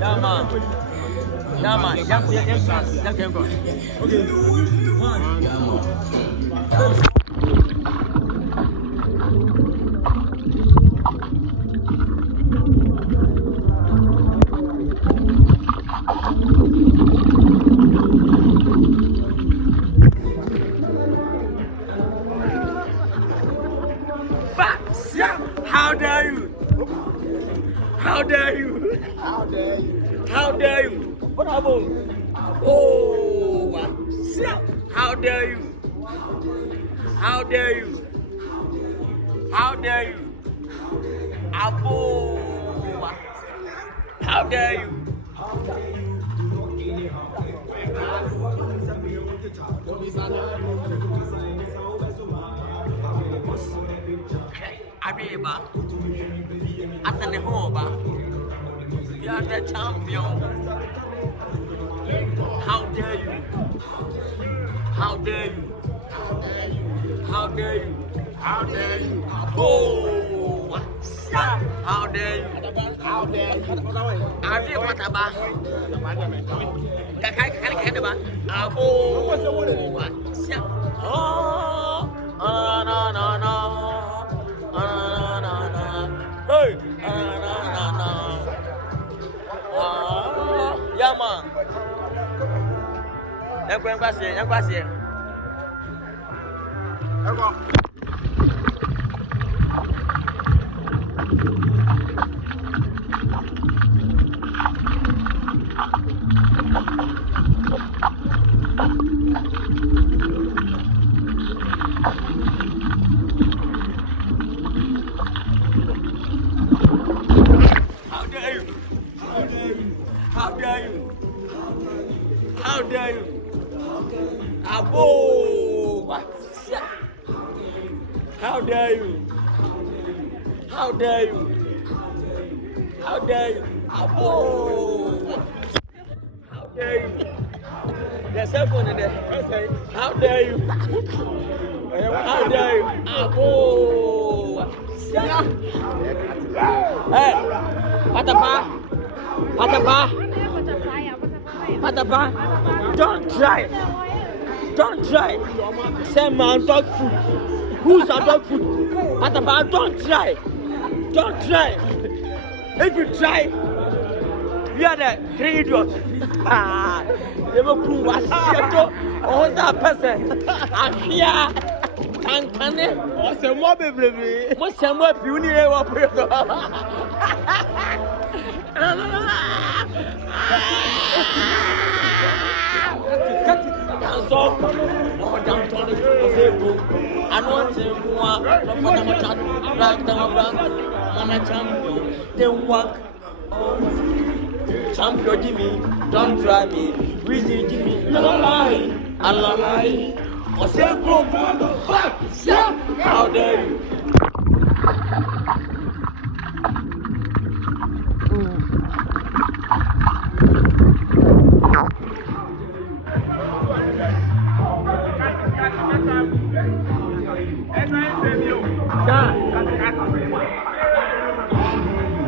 Yeah, man. Yeah, man. Yeah, go. Okay. How dare you? How dare you? How dare you? How dare you? What happened? Oh, how dare you? How dare you? How dare you? Abo, how dare you? Abiba, after the home, you are the champion. How dare you? How dare you? How dare you? How dare you? Oh, how dare you? How dare you? Adi wataba. Kakak ba. Abo. Oh, no. Hey, no. Yeah, man. Yang kuasi. How dare you? How dare you? How dare you? Abo! How dare you? How dare you? How dare you? Abo! How dare you? There's cell phone in there. How dare you? How dare you? Abo! Hey! Patapa! Don't try! Say man dog food. Who's our dog food? Patapa, don't try! If you try, we are the 3 idiots. They will prove us all that person. I'm here. Kankane. What's the more baby? What's the more puny? Champion Jimmy, don't try me. Reason Jimmy, no lie. Allah lie. How dare you?